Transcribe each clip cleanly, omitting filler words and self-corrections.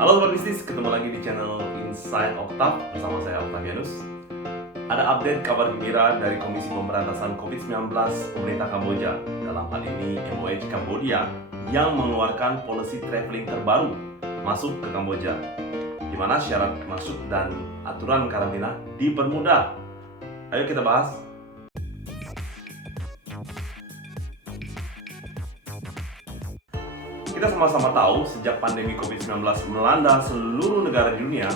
Halo Sobat Bisnis, ketemu lagi di channel Inside Octave bersama saya Octavianus. Ada update kabar gembira dari Komisi Pemberantasan COVID-19 pemerintah Kamboja, dalam hal ini MOH Cambodia, yang mengeluarkan polisi traveling terbaru masuk ke Kamboja, di mana syarat masuk dan aturan karantina dipermudah. Ayo kita bahas. Kita sama-sama tahu, sejak pandemi COVID-19 melanda seluruh negara di dunia,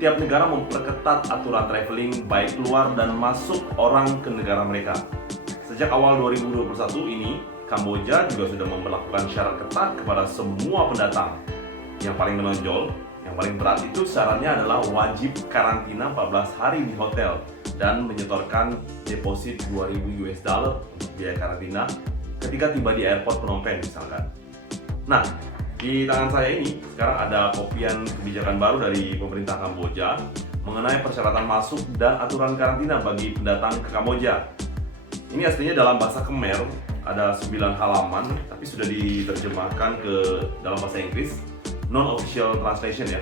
tiap negara memperketat aturan traveling baik keluar dan masuk orang ke negara mereka. Sejak awal 2021 ini, Kamboja juga sudah memperlakukan syarat ketat kepada semua pendatang. Yang paling menonjol, yang paling berat itu syaratnya adalah wajib karantina 14 hari di hotel dan menyetorkan deposit 2.000 US dollar untuk biaya karantina ketika tiba di airport Phnom Penh misalkan. Nah, di tangan saya ini sekarang ada kopian kebijakan baru dari pemerintah Kamboja mengenai persyaratan masuk dan aturan karantina bagi pendatang ke Kamboja. Ini aslinya dalam bahasa Khmer, ada 9 halaman, tapi sudah diterjemahkan ke dalam bahasa Inggris, non-official translation ya.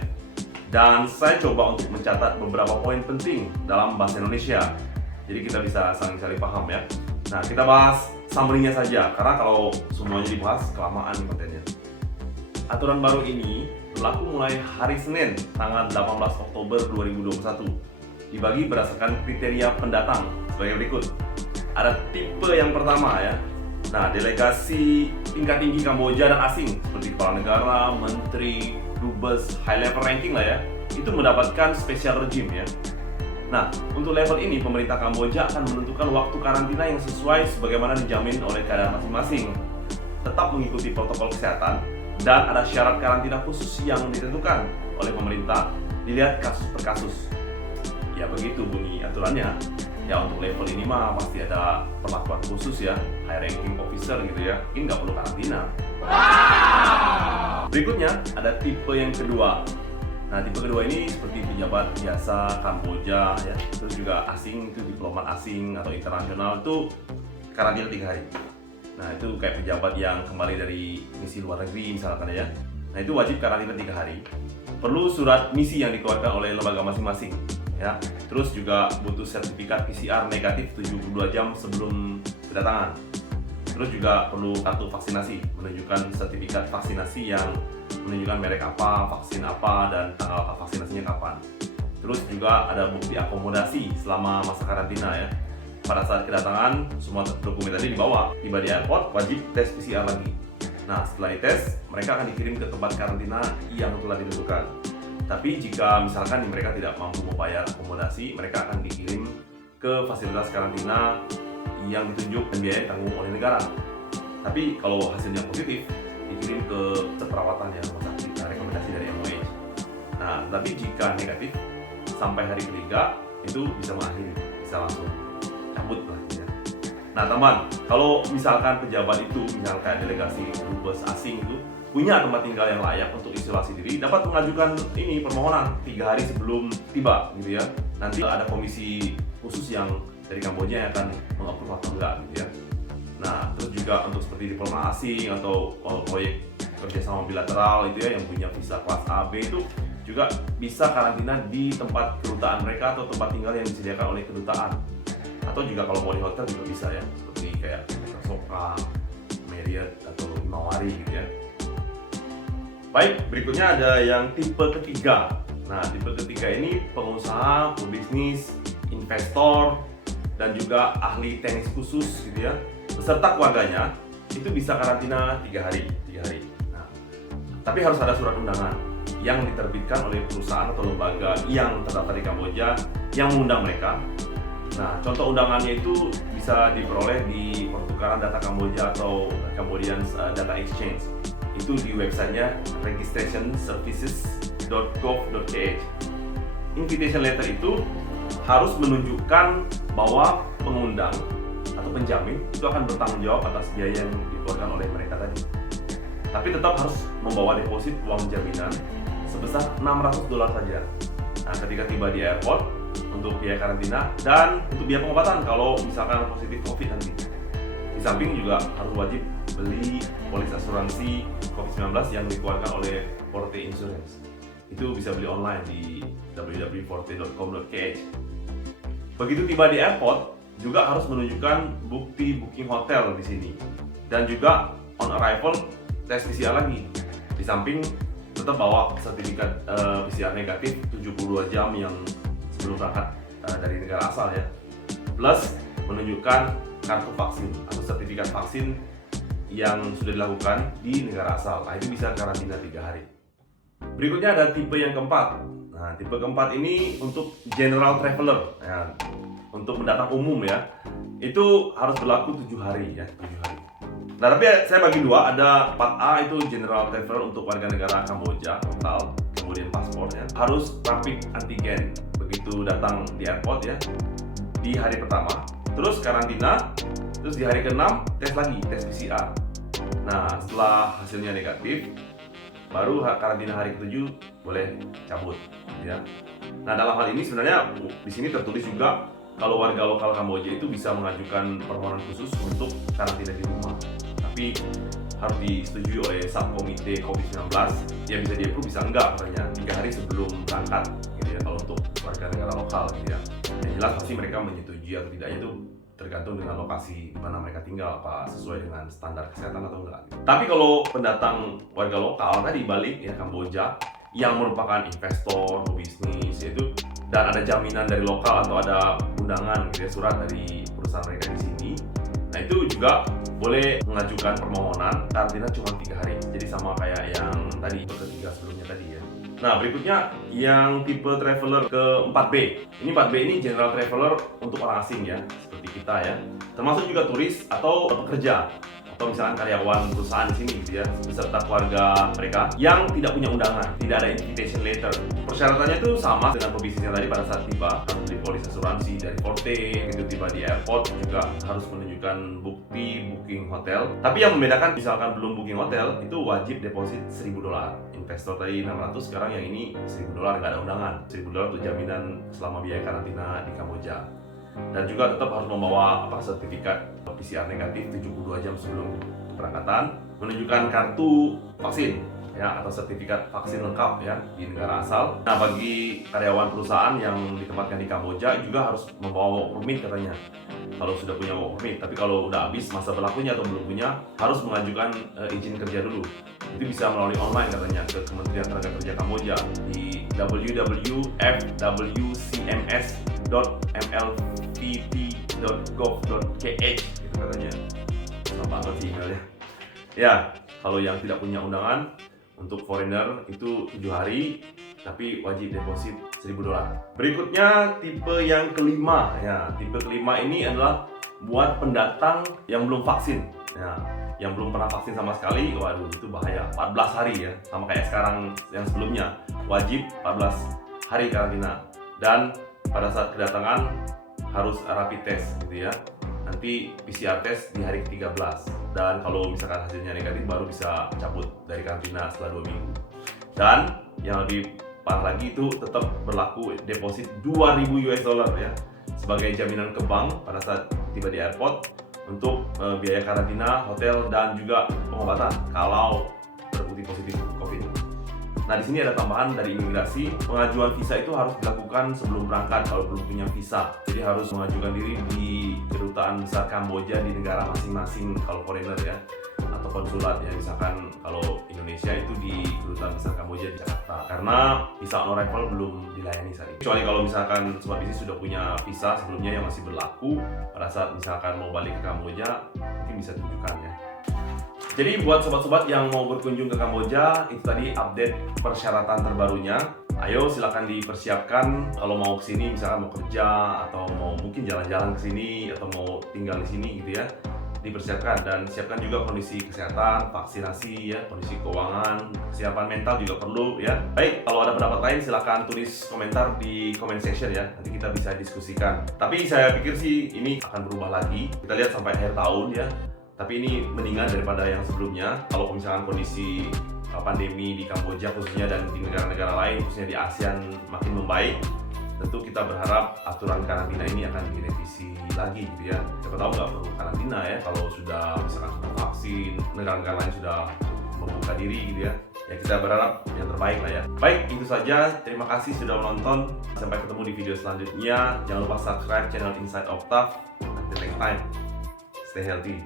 Dan saya coba untuk mencatat beberapa poin penting dalam bahasa Indonesia, jadi kita bisa saling paham ya. Nah, kita bahas summary-nya saja, karena kalau semuanya dibahas kelamaan kontennya. Aturan baru ini berlaku mulai hari Senin, tanggal 18 Oktober 2021. Dibagi berdasarkan kriteria pendatang sebagai berikut. Ada tipe yang pertama ya. Nah, delegasi tingkat tinggi Kamboja dan asing seperti kepala negara, menteri, dubes, high level ranking lah ya, itu mendapatkan special regime ya. Nah, untuk level ini pemerintah Kamboja akan menentukan waktu karantina yang sesuai sebagaimana dijamin oleh keadaan masing-masing. Tetap mengikuti protokol kesehatan dan ada syarat karantina khusus yang ditentukan oleh pemerintah, dilihat kasus per kasus. Ya begitu bunyi aturannya. Ya untuk level ini mah pasti ada perlakuan khusus ya, high ranking officer gitu ya, ini nggak perlu karantina. Wow. Berikutnya ada tipe yang kedua. Nah, tipe kedua ini seperti pejabat biasa Kamboja ya, terus juga asing, itu diplomat asing atau internasional itu karantina 3 hari. Nah, itu kayak pejabat yang kembali dari misi luar negeri misalkan ya. Nah, itu wajib karantina 3 hari. Perlu surat misi yang dikeluarkan oleh lembaga masing-masing ya. Terus juga butuh sertifikat PCR negatif 72 jam sebelum kedatangan. Terus juga perlu kartu vaksinasi, menunjukkan sertifikat vaksinasi yang menunjukkan merek apa, vaksin apa, dan tanggal vaksinasinya kapan. Terus juga ada bukti akomodasi selama masa karantina ya. Pada saat kedatangan, semua dokumen tadi dibawa. Tiba di airport, wajib tes PCR lagi. Nah, setelah dites, mereka akan dikirim ke tempat karantina yang telah ditentukan. Tapi jika misalkan mereka tidak mampu membayar akomodasi, mereka akan dikirim ke fasilitas karantina yang ditunjuk dan biaya ditanggung oleh negara. Tapi kalau hasilnya positif, dikirim ke perawatan yang rumah sakit, rekomendasi dari MOH. Nah, tapi jika negatif, sampai hari ketiga, itu bisa mengakhiri, bisa langsung cabut lah ya. Nah teman, kalau misalkan pejabat itu, misalkan delegasi dubes asing itu punya tempat tinggal yang layak untuk isolasi diri, dapat mengajukan ini permohonan 3 hari sebelum tiba gitu ya. Nanti ada komisi khusus yang dari Kamboja yang akan mengapprove atau enggak gitu ya. Nah, terus juga untuk seperti diplomat asing atau proyek kerjasama bilateral itu ya, yang punya visa kelas A, B itu juga bisa karantina di tempat kedutaan mereka atau tempat tinggal yang disediakan oleh kedutaan. Atau juga kalau mau di hotel juga bisa ya, seperti kayak Soka, Marriott atau Himawari gitu ya. Baik, berikutnya ada yang tipe ketiga. Nah, tipe ketiga ini pengusaha, pebisnis, investor, dan juga ahli teknis khusus gitu ya, beserta keluarganya itu bisa karantina 3 hari. Nah, tapi harus ada surat undangan yang diterbitkan oleh perusahaan atau lembaga yang terdaftar di Kamboja yang mengundang mereka. Nah, contoh undangannya itu bisa diperoleh di pertukaran data Kamboja atau Cambodian Data Exchange. Itu di websitenya registrationservices.gov.kh. Invitation letter itu harus menunjukkan bahwa pengundang atau penjamin itu akan bertanggung jawab atas biaya yang dikeluarkan oleh mereka tadi. Tapi tetap harus membawa deposit uang jaminan sebesar $600 saja. Nah, ketika tiba di airport, untuk biaya karantina dan untuk biaya pengobatan kalau misalkan positif COVID nanti. Di samping juga harus wajib beli polis asuransi COVID-19 yang dikeluarkan oleh Forte Insurance. Itu bisa beli online di www.forte.com.kh. Begitu tiba di airport, juga harus menunjukkan bukti booking hotel di sini. Dan juga on arrival tes PCR lagi. Di samping tetap bawa sertifikat PCR negatif 72 jam yang sebelum berangkat dari negara asal ya. Plus menunjukkan kartu vaksin atau sertifikat vaksin yang sudah dilakukan di negara asal. Nah, itu bisa karantina 3 hari. Berikutnya ada tipe yang keempat. Nah, tipe keempat ini untuk general traveler. Nah, untuk mendatang umum ya. Itu harus berlaku 7 hari ya, 7 hari. Nah, tapi saya bagi dua, ada part A itu general traveler untuk warga negara Kamboja lokal, kemudian paspornya harus rapid antigen begitu datang di airport ya di hari pertama, terus karantina, terus di hari ke-6 tes lagi, tes PCR. Nah, setelah hasilnya negatif, baru karantina hari ke-7 boleh cabut ya. Nah, dalam hal ini sebenarnya di sini tertulis juga kalau warga lokal Kamboja itu bisa mengajukan permohonan khusus untuk karantina di rumah. Tapi harus disetujui oleh subkomite COVID-19, ya bisa di-approve bisa enggak katanya 3 hari sebelum berangkat gitu ya, kalau untuk warga negara lokal gitu ya. Yang jelas pasti mereka menyetujui atau tidaknya itu tergantung dengan lokasi di mana mereka tinggal, apa sesuai dengan standar kesehatan atau enggak gitu. Tapi kalau pendatang warga lokal tadi balik ya Kamboja yang merupakan investor, bisnis yaitu, dan ada jaminan dari lokal atau ada undangan gitu ya, surat dari perusahaan mereka di sini. Nah, itu juga boleh mengajukan permohonan karantina cuma 3 hari. Jadi sama kayak yang tadi, ketiga sebelumnya tadi ya. Nah, berikutnya yang tipe traveler ke 4B. Ini 4B ini general traveler untuk orang asing ya, seperti kita ya. Termasuk juga turis atau pekerja atau misalkan karyawan perusahaan di sini gitu ya, beserta keluarga mereka yang tidak punya undangan, tidak ada invitation letter. Persyaratannya itu sama dengan pebisnis yang tadi. Pada saat tiba harus beli polis asuransi dari Forte, gitu tiba di airport juga harus menunjukkan bukti booking hotel. Tapi yang membedakan misalkan belum booking hotel itu wajib deposit $1.000. Investor tadi 600, sekarang yang ini $1.000 nggak ada undangan. $1.000 untuk jaminan selama biaya karantina di Kamboja. Dan juga tetap harus membawa sertifikat PCR negatif 72 jam sebelum keberangkatan, menunjukkan kartu vaksin ya atau sertifikat vaksin lengkap ya di negara asal. Nah, bagi karyawan perusahaan yang ditempatkan di Kamboja juga harus membawa work permit katanya. Kalau sudah punya work permit, tapi kalau udah habis masa berlakunya atau belum punya, harus mengajukan izin kerja dulu. Itu bisa melalui online katanya ke Kementerian Tenaga Kerja Kamboja di www.fwcms.mlpp.gov.kh gitu katanya. Sama banget sih emailnya. Ya, kalau yang tidak punya undangan untuk foreigner itu 7 hari, tapi wajib deposit $1.000. Berikutnya tipe yang kelima ya. Tipe kelima ini adalah buat pendatang yang belum vaksin. Ya, yang belum pernah vaksin sama sekali, waduh itu bahaya. 14 hari ya, sama kayak sekarang yang sebelumnya. Wajib 14 hari karantina. Dan pada saat kedatangan harus rapid test gitu ya. Nanti PCR test di hari ke-13. Dan kalau misalkan hasilnya negatif baru bisa cabut dari karantina setelah 2 minggu. Dan yang lebih parah lagi itu tetap berlaku deposit $2.000 ya sebagai jaminan ke bank pada saat tiba di airport untuk biaya karantina, hotel, dan juga pengobatan kalau terbukti positif COVID. Nah, di sini ada tambahan dari imigrasi, pengajuan visa itu harus dilakukan sebelum berangkat kalau belum punya visa. Jadi harus mengajukan diri di Kedutaan Besar Kamboja di negara masing-masing kalau foreigner ya, atau konsulat ya, misalkan kalau Indonesia itu di Kedutaan Besar Kamboja di Jakarta. Karena visa on arrival belum dilayani saat ini. Kecuali kalau misalkan sobat bisnis sudah punya visa sebelumnya yang masih berlaku, pada saat misalkan mau balik ke Kamboja mungkin bisa tunjukkan ya. Jadi buat sobat-sobat yang mau berkunjung ke Kamboja, itu tadi update persyaratan terbarunya. Ayo silakan dipersiapkan kalau mau kesini, misalkan mau kerja atau mau mungkin jalan-jalan ke sini atau mau tinggal di sini gitu ya. Dipersiapkan dan siapkan juga kondisi kesehatan, vaksinasi ya, kondisi keuangan, kesiapan mental juga perlu ya. Baik, kalau ada pendapat lain silakan tulis komentar di comment section ya. Nanti kita bisa diskusikan. Tapi saya pikir sih ini akan berubah lagi. Kita lihat sampai akhir tahun ya. Tapi ini mendingan daripada yang sebelumnya. Kalau misalkan kondisi pandemi di Kamboja khususnya dan di negara-negara lain khususnya di ASEAN makin membaik, tentu kita berharap aturan karantina ini akan direvisi lagi gitu ya. Siapa tahu nggak perlu karantina ya kalau sudah misalkan sudah vaksin, negara-negara lain sudah membuka diri gitu ya. Ya kita berharap yang terbaik lah ya. Baik, itu saja. Terima kasih sudah menonton. Sampai ketemu di video selanjutnya. Jangan lupa subscribe channel Inside Octave. Until next time, stay healthy.